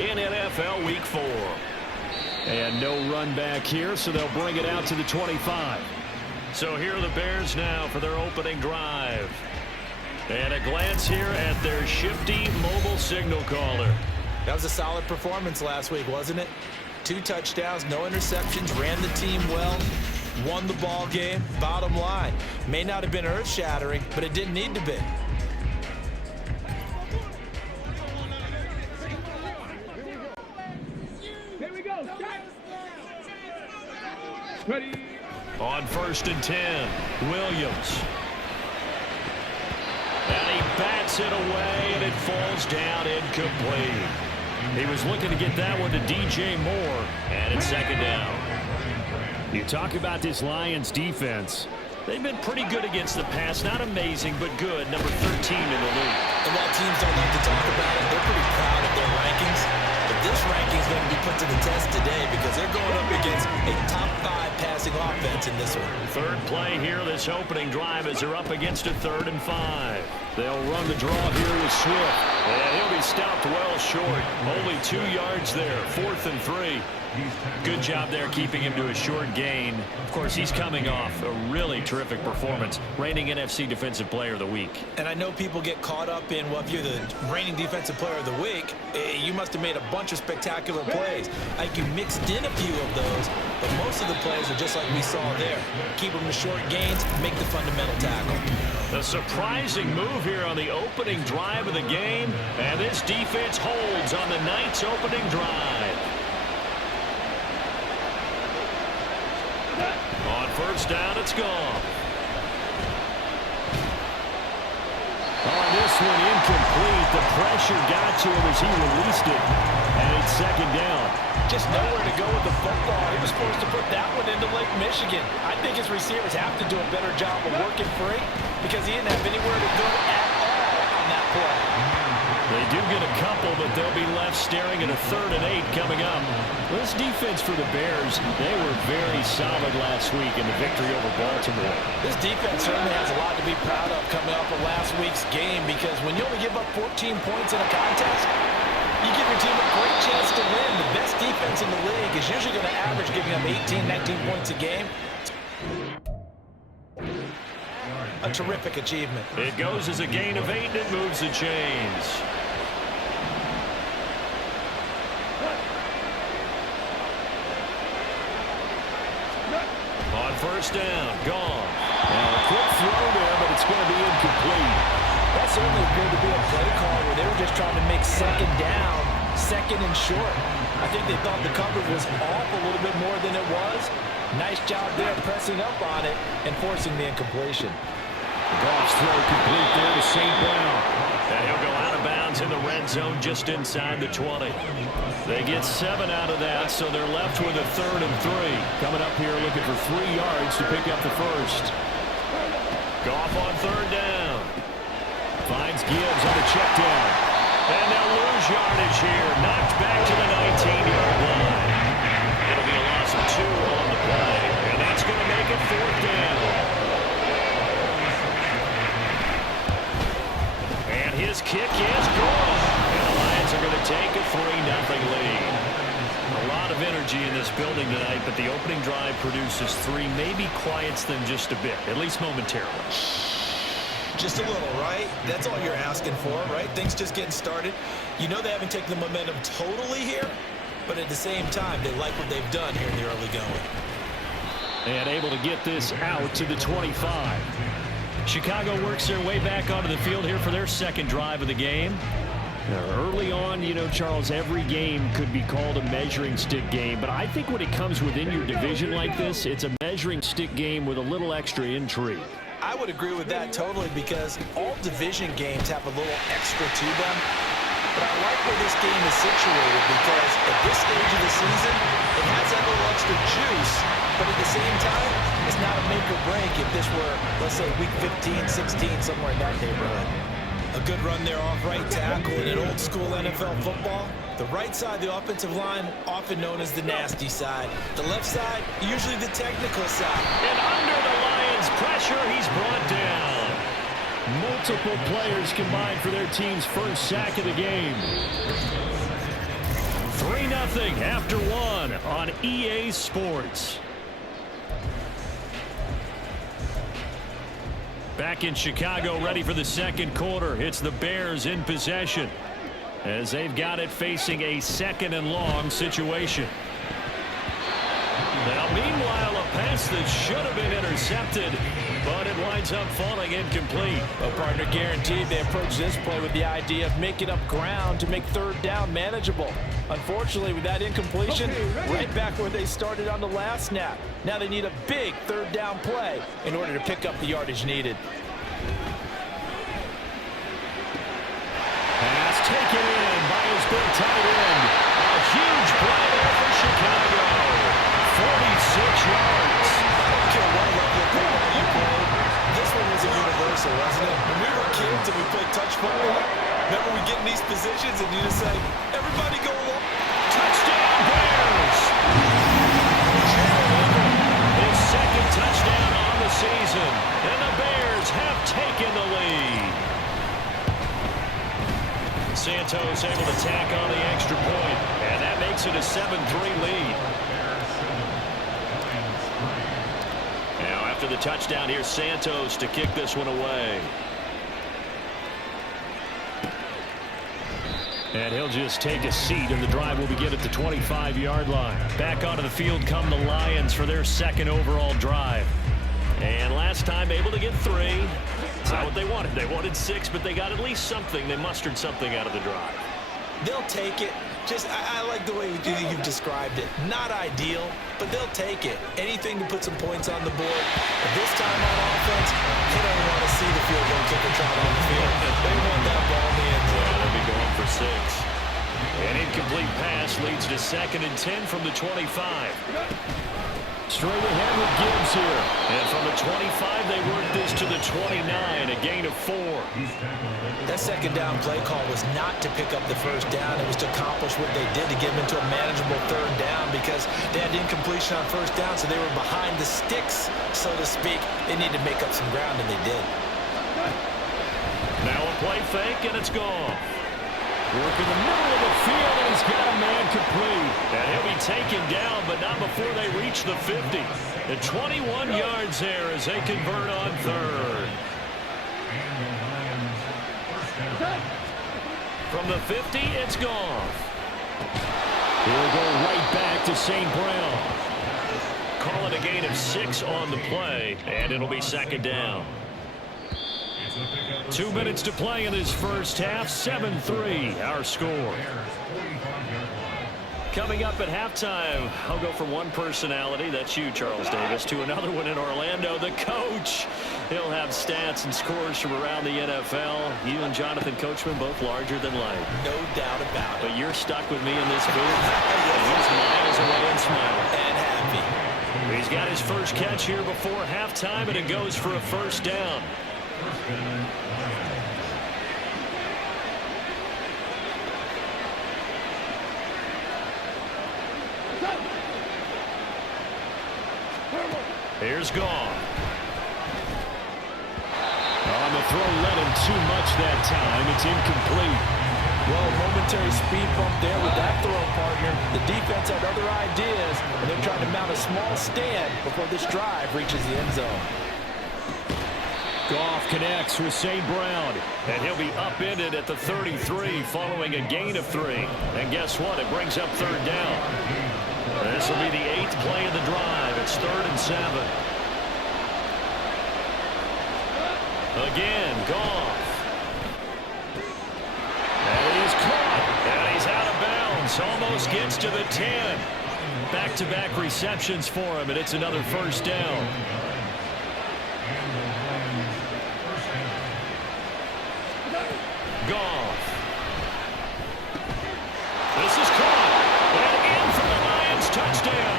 in NFL Week 4. And no run back here, so they'll bring it out to the 25. So here are the Bears now for their opening drive. And a glance here at their shifty mobile signal caller. That was a solid performance last week, wasn't it? 2 touchdowns, no interceptions, ran the team well, won the ball game. Bottom line, may not have been earth-shattering, but it didn't need to be. Here we go. Ready. On 1st and 10, Williams. And he bats it away, and it falls down incomplete. He was looking to get that one to DJ Moore, and it's 2nd down. You talk about this Lions defense. They've been pretty good against the pass. Not amazing, but good. Number 13 in the league. And while teams don't like to talk about it, they're pretty proud of their rankings. But this ranking is going to be put to the test today because they're going up against a top 5 passing offense in this one. 3rd play here, this opening drive, as they're up against a 3rd and 5. They'll run the draw here with Swift. And he'll be stopped well short. Only 2 yards there. 4th and 3. Good job there keeping him to a short gain. Of course, he's coming off a really terrific performance. Reigning NFC Defensive Player of the Week. And I know people get caught up in, well, if you're the reigning Defensive Player of the Week, you must have made a bunch of spectacular plays. I think you mixed in a few of those, but most of the plays are just like we saw there. Keep them to short gains, make the fundamental tackle. A surprising move here on the opening drive of the game, and this defense holds on the night's opening drive. On 1st down, it's gone. Oh, this one incomplete. The pressure got to him as he released it, and it's 2nd down. Just nowhere to go with the football. He was forced to put that one into Lake Michigan. I think his receivers have to do a better job of working free because he didn't have anywhere to go at all on that play. They do get a couple, but they'll be left staring at a 3rd and 8 coming up. This defense for the Bears, they were very solid last week in the victory over Baltimore. This defense certainly has a lot to be proud of coming off of last week's game because when you only give up 14 points in a contest, you give your team a great chance to win. The best defense in the league is usually going to average giving up 18, 19 points a game. A terrific achievement. It goes as a gain of 8, and it moves the chains. On 1st down, gone. And a quick throw there, but it's going to be incomplete. That certainly appeared to be a play call where they were just trying to make 2nd down, 2nd and short. I think they thought the coverage was off a little bit more than it was. Nice job there pressing up on it and forcing the incompletion. Goff's throw complete there to St. Brown. And he'll go out of bounds in the red zone just inside the 20. They get 7 out of that, so they're left with a 3rd and 3. Coming up here looking for 3 yards to pick up the 1st. Goff on 3rd down. Finds Gibbs on the check down. And they'll lose yardage here. Knocked back to the 19-yard line. It'll be a loss of 2 on the play. And that's going to make it 4th down. And his kick is gone. And the Lions are going to take a 3-0 lead. A lot of energy in this building tonight, but the opening drive produces 3. Maybe quiets them just a bit, at least momentarily. Just a little, right? That's all you're asking for, right? Things just getting started. You know they haven't taken the momentum totally here, but at the same time, they like what they've done here in the early going. And able to get this out to the 25. Chicago works their way back onto the field here for their 2nd drive of the game. Now, early on, you know, Charles, every game could be called a measuring stick game, but I think when it comes within your division like this, it's a measuring stick game with a little extra intrigue. I would agree with that totally because all division games have a little extra to them. But I like where this game is situated because at this stage of the season, it has that little extra juice, but at the same time, it's not a make or break if this were, let's say, week 15, 16, somewhere in that neighborhood. A good run there off right tackle in an old-school NFL football. The right side of the offensive line, often known as the nasty side. The left side, usually the technical side. And under the Lions' pressure, he's brought down. Multiple players combined for their team's 1st sack of the game. 3-0 after one on EA Sports. Back in Chicago, ready for the second quarter. It's the Bears in possession as they've got it facing a 2nd and long situation. Now, meanwhile, a pass that should have been intercepted, but it winds up falling incomplete. Well, partner, guaranteed they approach this play with the idea of making up ground to make 3rd down manageable. Unfortunately, with that incompletion, right back where they started on the last snap. Now they need a big 3rd down play in order to pick up the yardage needed. Pass taken in by his big tight end. A huge play there for Chicago. 46 yards. I don't care what level of football you play. This one was a universal, wasn't it? When we were kids and we played touch football, remember we get in these positions and you just say, everybody go along. Touchdown, Bears. His 2nd touchdown on the season. And the Bears have taken the lead. Santos able to tack on the extra point. And that makes it a 7-3 lead. Now after the touchdown, here's Santos to kick this one away. And he'll just take a seat, and the drive will begin at the 25-yard line. Back onto the field come the Lions for their 2nd overall drive. And last time able to get 3. It's not what they wanted. They wanted 6, but they got at least something. They mustered something out of the drive. They'll take it. I like the way you've described it. Not ideal, but they'll take it. Anything to put some points on the board. But this time on offense, they don't want to see the field goal kicker trot on the field. They want that ball in the end zone. Yeah, they'll be going for 6. An incomplete pass leads to 2nd and 10 from the 25. Straight ahead with Gibbs here. And from the 25, they work this to the 29, a gain of 4. That 2nd down play call was not to pick up the 1st down. It was to accomplish what they did to get them into a manageable 3rd down because they had incompletion on 1st down, so they were behind the sticks, so to speak. They needed to make up some ground, and they did. Now a play fake, and it's gone. Work in the middle of the field, and he's got a man complete. And he'll be taken down, but not before they reach the 50. And 21 yards there as they convert on 3rd. From the 50, it's gone. He'll go right back to St. Brown. Call it a gain of 6 on the play, and it'll be 2nd down. 2 minutes to play in this first half. 7-3, our score. Coming up at halftime, I'll go from one personality, that's you, Charles Davis, to another one in Orlando, the coach. He'll have stats and scores from around the NFL. You and Jonathan Coachman both larger than life. No doubt about it. But you're stuck with me in this booth. And he's miles away and smiling. And happy. He's got his first catch here before halftime, and it goes for a 1st down. Here's Goff. On the throw, led him too much that time. It's incomplete. Well, momentary speed bump there with that throw, partner. The defense had other ideas, and they're trying to mount a small stand before this drive reaches the end zone. Goff connects with St. Brown, and he'll be upended at the 33 following a gain of 3. And guess what? It brings up 3rd down. This will be the 8th play of the drive. It's 3rd and 7. Again, Goff. And he's caught. And he's out of bounds. Almost gets to the 10. Back-to-back receptions for him, and it's another 1st down. Goff. This is caught. And in for the Lions touchdown.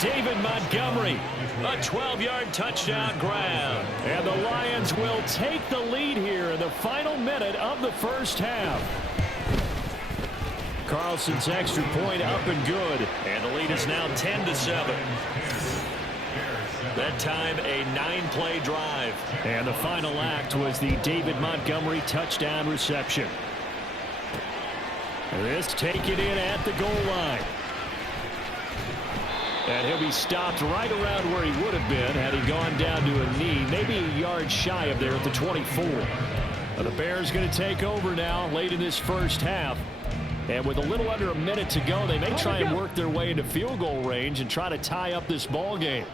David Montgomery, a 12-yard touchdown grab. And the Lions will take the lead here in the final minute of the first half. Carlson's extra point up and good. And the lead is now 10-7. That time, a 9-play drive. And the final act was the David Montgomery touchdown reception. This taken in at the goal line. And he'll be stopped right around where he would have been had he gone down to a knee, maybe a yard shy of there at the 24. The Bears going to take over now late in this first half. And with a little under a minute to go, they may try and work their way into field goal range and try to tie up this ball game.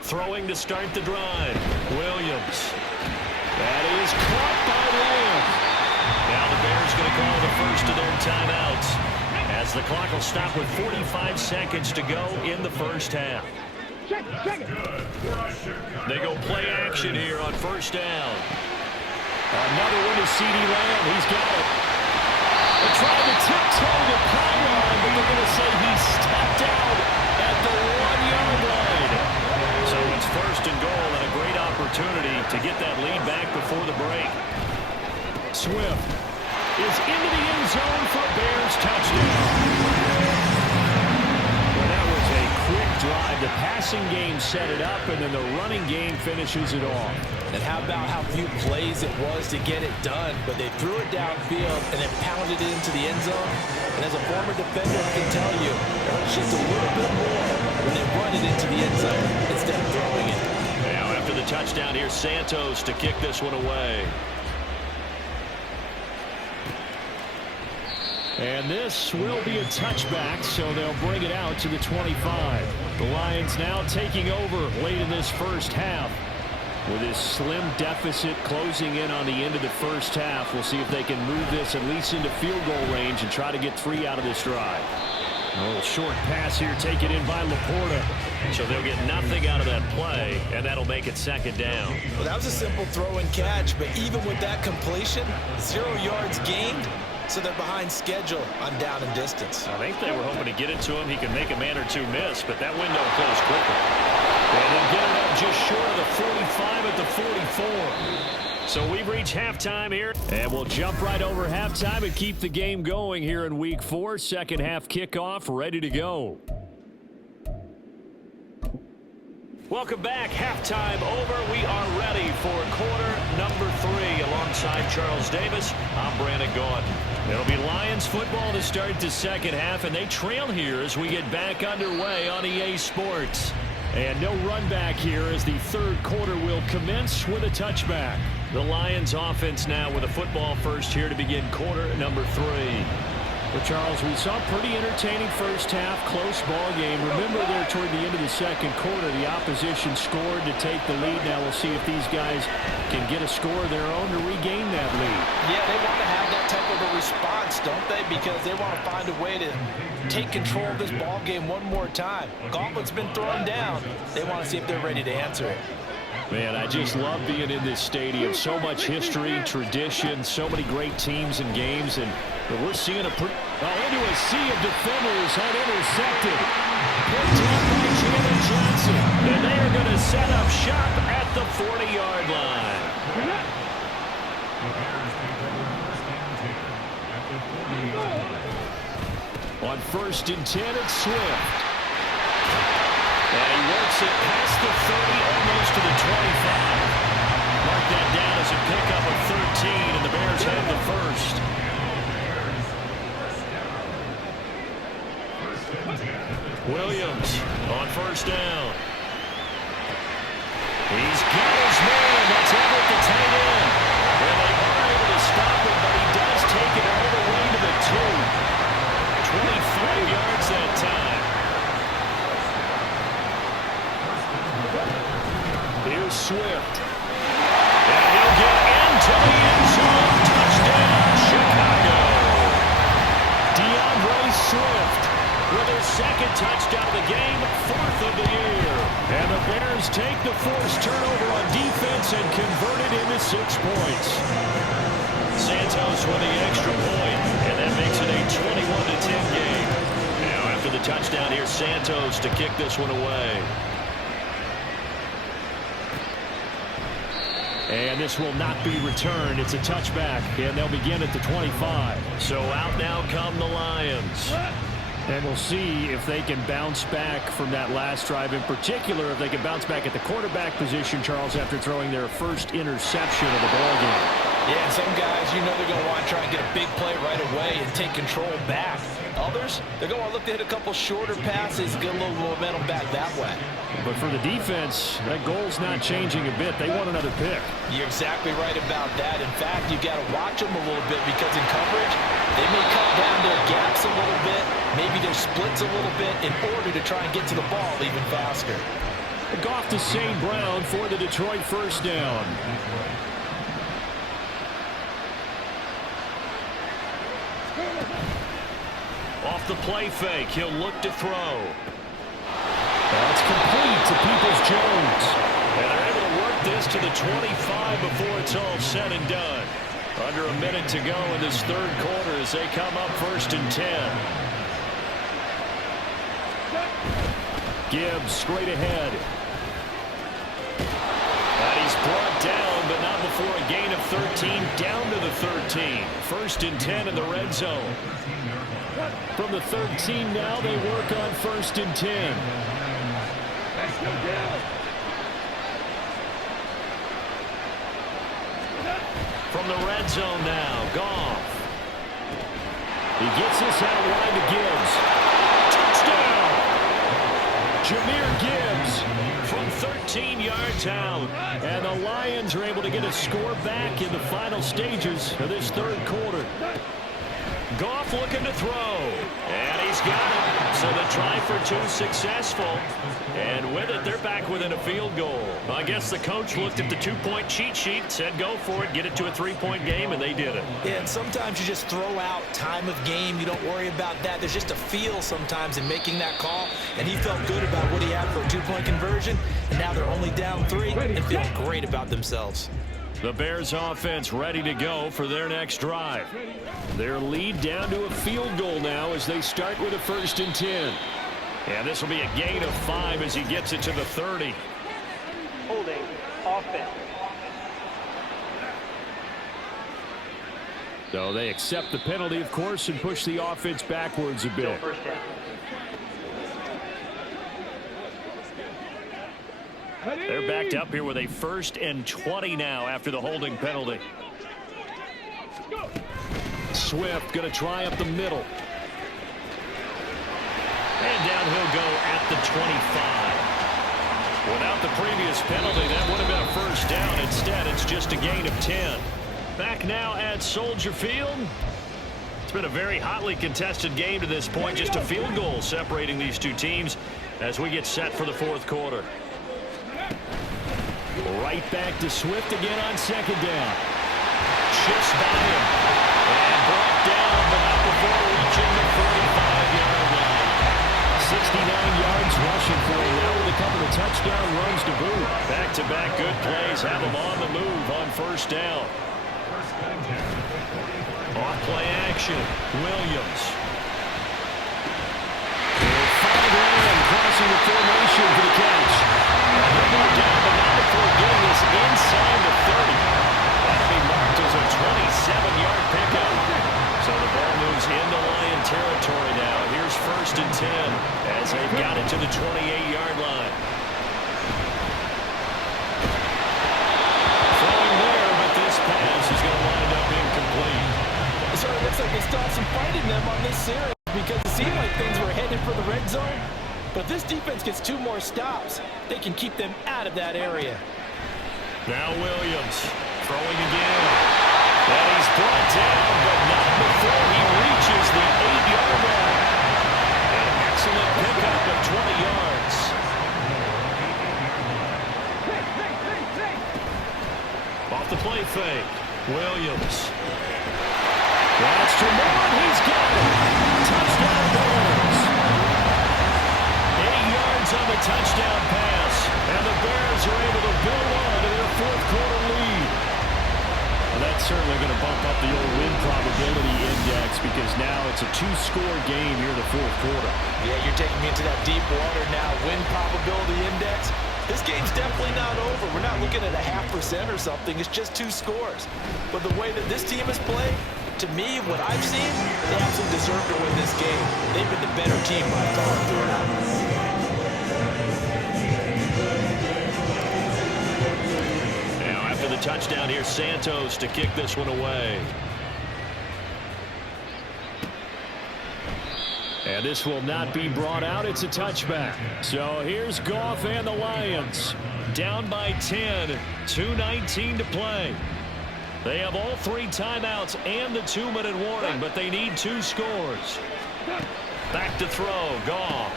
Throwing to start the drive. Williams. That is caught by Lamb. Now the Bears going to call the first of their timeouts, as the clock will stop with 45 seconds to go in the first half. They go play action here on first down. Another one is C.D. Lamb. He's got it. They tried to tiptoe the pylon, but they're going to say he stepped out at the 1-yard line. So it's first and goal, and a great opportunity to get that lead back before the break. Swift is into the end zone for a Bears touchdown. Well, that was a quick drive. The passing game set it up, and then the running game finishes it off. And how about how few plays it was to get it done, but they threw it downfield and then pounded it into the end zone. And as a former defender, I can tell you, it hurts just a little bit more when they run it into the end zone instead of throwing it. Now after the touchdown, here's Santos to kick this one away. And this will be a touchback, so they'll bring it out to the 25. The Lions now taking over late in this first half. With this slim deficit closing in on the end of the first half, we'll see if they can move this at least into field goal range and try to get 3 out of this drive. A little short pass here taken in by Laporta. So they'll get nothing out of that play, and that'll make it second down. Well, that was a simple throw and catch, but even with that completion, 0 yards gained. So they're behind schedule on down and distance. I think they were hoping to get it to him. He could make a man or two miss, but that window closed quickly. And they'll get it up just short of the 45 at the 44. So we've reached halftime here, and we'll jump right over halftime and keep the game going here in Week 4. Second half kickoff, ready to go. Welcome back. Halftime over. We are ready for quarter number 3. Alongside Charles Davis, I'm Brandon Gordon. It'll be Lions football to start the second half, and they trail here as we get back underway on EA Sports. And no run back here as the third quarter will commence with a touchback. The Lions offense now with a football first here to begin quarter number 3. Well, Charles, we saw a pretty entertaining first half, close ball game. Remember there toward the end of the second quarter, the opposition scored to take the lead. Now we'll see if these guys can get a score of their own to regain that lead. Yeah, they want to have that type of a response, don't they? Because they want to find a way to take control of this ball game one more time. Gauntlet's been thrown down. They want to see if they're ready to answer it. Man, I just love being in this stadium. So much history, tradition, so many great teams and games, and we're seeing a into a sea of defenders had intercepted. Picked up by Jalen Johnson. And they are going to set up shop at the 40-yard line. On 1st and 10, it's Swift. And he works it past the 30, almost to the 25. Mark that down as a pickup of 13, and the Bears have the first. Williams on first down. He's got his man. That's Everett, the tight end. And they are able to stop him, but he does take it all the way to the 2. 25 yards that time. Here's Swift. And he'll get into the end zone. Touchdown, Chicago. DeAndre Swift with his second touchdown of the game, 4th of the year. And the Bears take the forced turnover on defense and convert it into 6 points. Santos with the extra point, and that makes it a 21-10 game. Now after the touchdown, here's Santos to kick this one away. And this will not be returned. It's a touchback, and they'll begin at the 25. So out now come the Lions. And we'll see if they can bounce back from that last drive. In particular, if they can bounce back at the quarterback position, Charles, after throwing their first interception of the ballgame. Yeah, and some guys, you know they're going to want to try and get a big play right away and take control back. Others, they're going to look to hit a couple shorter passes, get a little momentum back that way. But for the defense, that goal's not changing a bit. They want another pick. You're exactly right about that. In fact, you got to watch them a little bit because in coverage, they may cut down their gaps a little bit, maybe their splits a little bit in order to try and get to the ball even faster. Goff to St. Brown for the Detroit first down. Off the play fake, he'll look to throw. That's complete to Peoples-Jones. And they're able to work this to the 25 before it's all said and done. Under a minute to go in this third quarter as they come up 1st and 10. Gibbs straight ahead. And he's brought down, but not before a gain of 13, down to the 13. 1st and 10 in the red zone. From the 13 now, they work on 1st and 10. From the red zone now, Goff. He gets this out wide to Gibbs. Touchdown! Jahmyr Gibbs from 13 yards out. And the Lions are able to get a score back in the final stages of this third quarter. Goff looking to throw, and he's got it. So the try for two successful, and with it, they're back within a field goal. I guess the coach looked at the two-point cheat sheet, said go for it, get it to a three-point game, and they did it. Yeah, and sometimes you just throw out time of game. You don't worry about that. There's just a feel sometimes in making that call, and he felt good about what he had for a two-point conversion, and now they're only down 3 and feeling great about themselves. The Bears offense ready to go for their next drive. Their lead down to a field goal now as they start with a 1st and 10. And this will be a gain of 5 as he gets it to the 30. Holding offense. So they accept the penalty, of course, and push the offense backwards a bit. First down. They're backed up here with a 1st and 20 now after the holding penalty. Swift going to try up the middle. And down he'll go at the 25. Without the previous penalty, that would have been a 1st down. Instead, it's just a gain of 10. Back now at Soldier Field. It's been a very hotly contested game to this point. Just a field goal separating these two teams as we get set for the fourth quarter. Right back to Swift again on 2nd down. Shifts by him. And brought down, but not before reaching the 45-yard line. 69 yards rushing for him now with a couple of touchdown runs to boot. Back-to-back good plays have him on the move on 1st down. Off-play action. Williams. Crossing the formation for the catch. And he'll go down, but not before getting this inside the 30. That'll be marked as a 27-yard pickup. So the ball moves into Lion territory now. Here's 1st and 10 as they've got it to the 28-yard line. Throwing there, but this pass is going to wind up incomplete. It sort of looks like they still have some fight in them on this series because it seemed like things were headed for the red zone. But if this defense gets 2 more stops, they can keep them out of that area. Now Williams throwing again. And he's brought down, but not before he reaches the 8-yard line. An excellent pickup of 20 yards. Off the play fake. Williams. That's to Moore. He's got it. Touchdown Bears. 8 yards on the touchdown pass. And the Bears are able to build on to their fourth quarter lead. Well, that's certainly going to bump up the old win probability index because now it's a 2-score game here in the fourth quarter. Yeah, you're taking me into that deep water now. Win probability index. This game's definitely not over. We're not looking at a 0.5% or something. It's just 2 scores. But the way that this team has played, to me, what I've seen, they absolutely deserve to win this game. They've been the better team by far throughout. Now, after the touchdown here, Santos, to kick this one away. And this will not be brought out. It's a touchback. So here's Goff and the Lions. Down by 10. 2:19 to play. They have all 3 timeouts and the 2-minute warning, but they need 2 scores. Back to throw. Goff.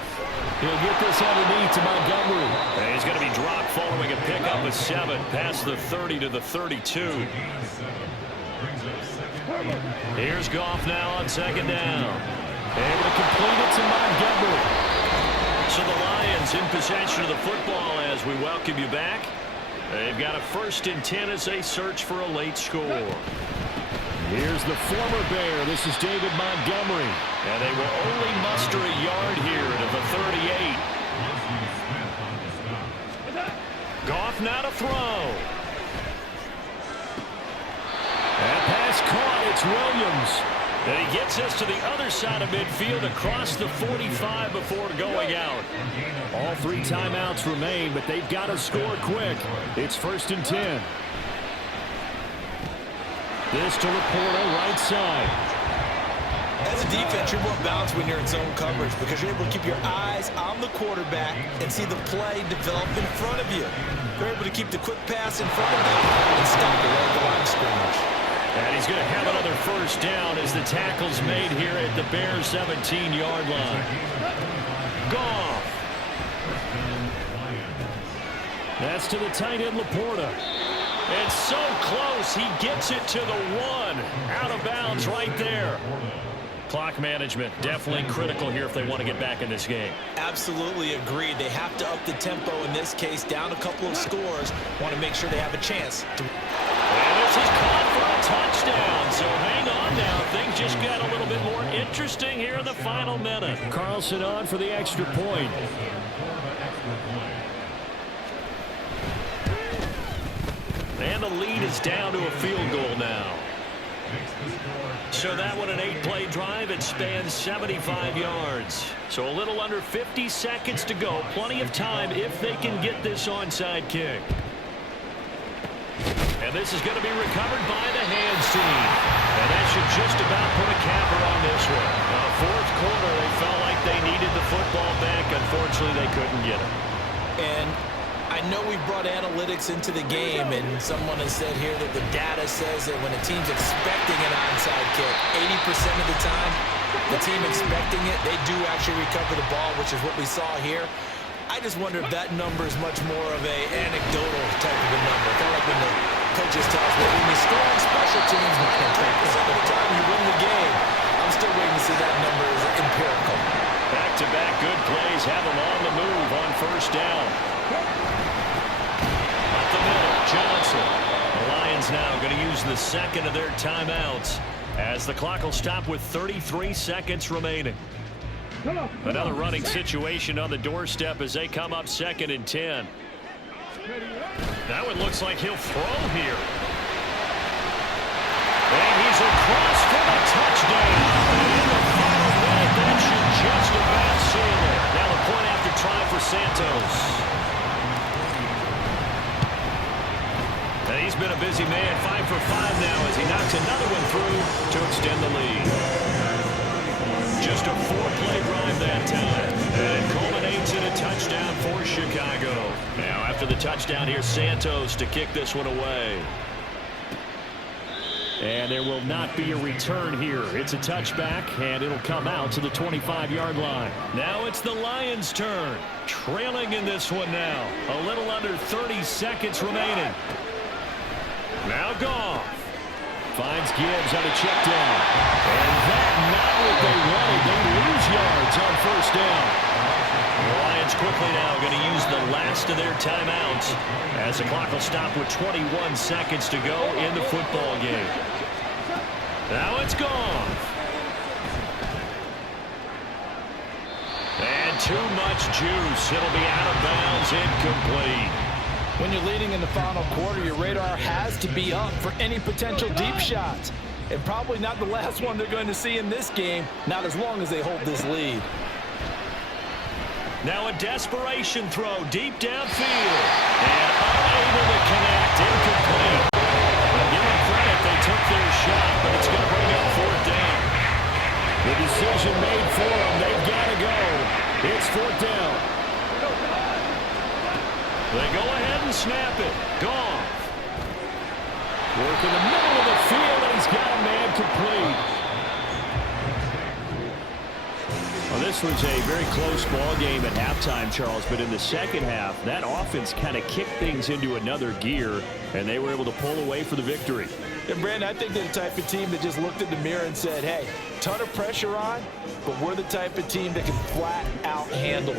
He'll get this underneath to Montgomery. And he's going to be dropped following a pickup of 7 past the 30 to the 32. Here's Goff now on 2nd down. Able to complete it to Montgomery. So the Lions in possession of the football as we welcome you back. They've got a 1st and 10 as they search for a late score. Here's the former Bear. This is David Montgomery. And they will only muster a yard here to the 38. Goff now to throw. And pass caught. It's Williams. And he gets us to the other side of midfield across the 45 before going out. All 3 timeouts remain, but they've got to score quick. It's 1st and 10. This to Laporta, right side. As a defense, you're more balanced when you're in zone coverage because you're able to keep your eyes on the quarterback and see the play develop in front of you. You're able to keep the quick pass in front of them and stop it right at the line of scrimmage. And he's going to have another 1st down as the tackle's made here at the Bears' 17-yard line. Goff. That's to the tight end, Laporta. It's so close, he gets it to the 1. Out of bounds right there. Clock management, definitely critical here if they want to get back in this game. Absolutely agreed. They have to up the tempo in this case, down a couple of scores. Want to make sure they have a chance to... And this is caught for a touchdown. So hang on now. Things just got a little bit more interesting here in the final minute. Carlson on for the extra point. And the lead is down to a field goal now. So that one, an 8-play drive. It spans 75 yards. So a little under 50 seconds to go. Plenty of time if they can get this onside kick. And this is going to be recovered by the hands team. And that should just about put a capper on this one. Fourth quarter, they felt like they needed the football back. Unfortunately, they couldn't get it. And I know we brought analytics into the game, and someone has said here that the data says that when a team's expecting an onside kick, 80% of the time, the team expecting it, they do actually recover the ball, which is what we saw here. I just wonder if that number is much more of a anecdotal type of a number. Kind of like when the coaches tell us, well, when you score on special teams, 90% of the time you win the game. I'm still waiting to see that number is empirical. Back-to-back good plays have them on the move on 1st down. Up the middle, Johnson. The Lions now going to use the 2nd of their timeouts as the clock will stop with 33 seconds remaining. Another running situation on the doorstep as they come up 2nd and 10. That one looks like he'll throw here. And he's across for the touchdown. And in the final minute, that should just about seal it. Now a point after try for Santos. And he's been a busy man, 5 for 5 now as he knocks another one through to extend the lead. Just a 4-play drive that time. And it culminates in a touchdown for Chicago. Now after the touchdown, here's Santos to kick this one away. And there will not be a return here. It's a touchback, and it'll come out to the 25-yard line. Now it's the Lions' turn. Trailing in this one now. A little under 30 seconds remaining. Now Goff. Finds Gibbs on a check down. And that not what they wanted. They lose yards on 1st down. The Lions quickly now going to use the last of their timeouts as the clock will stop with 21 seconds to go in the football game. Now it's gone. And too much juice. It'll be out of bounds, incomplete. When you're leading in the final quarter, your radar has to be up for any potential deep shots. And probably not the last one they're going to see in this game, not as long as they hold this lead. Now a desperation throw deep downfield. And unable to connect, incomplete. decision made for them. They've got to go. It's 4th down. They go ahead and snap it. Goff. Work in the middle of the field, and he's got a man complete. Well, this was a very close ball game at halftime, Charles, but in the second half, that offense kind of kicked things into another gear, and they were able to pull away for the victory. And, Brandon, I think they're the type of team that just looked in the mirror and said, hey, ton of pressure on, but we're the type of team that can flat out handle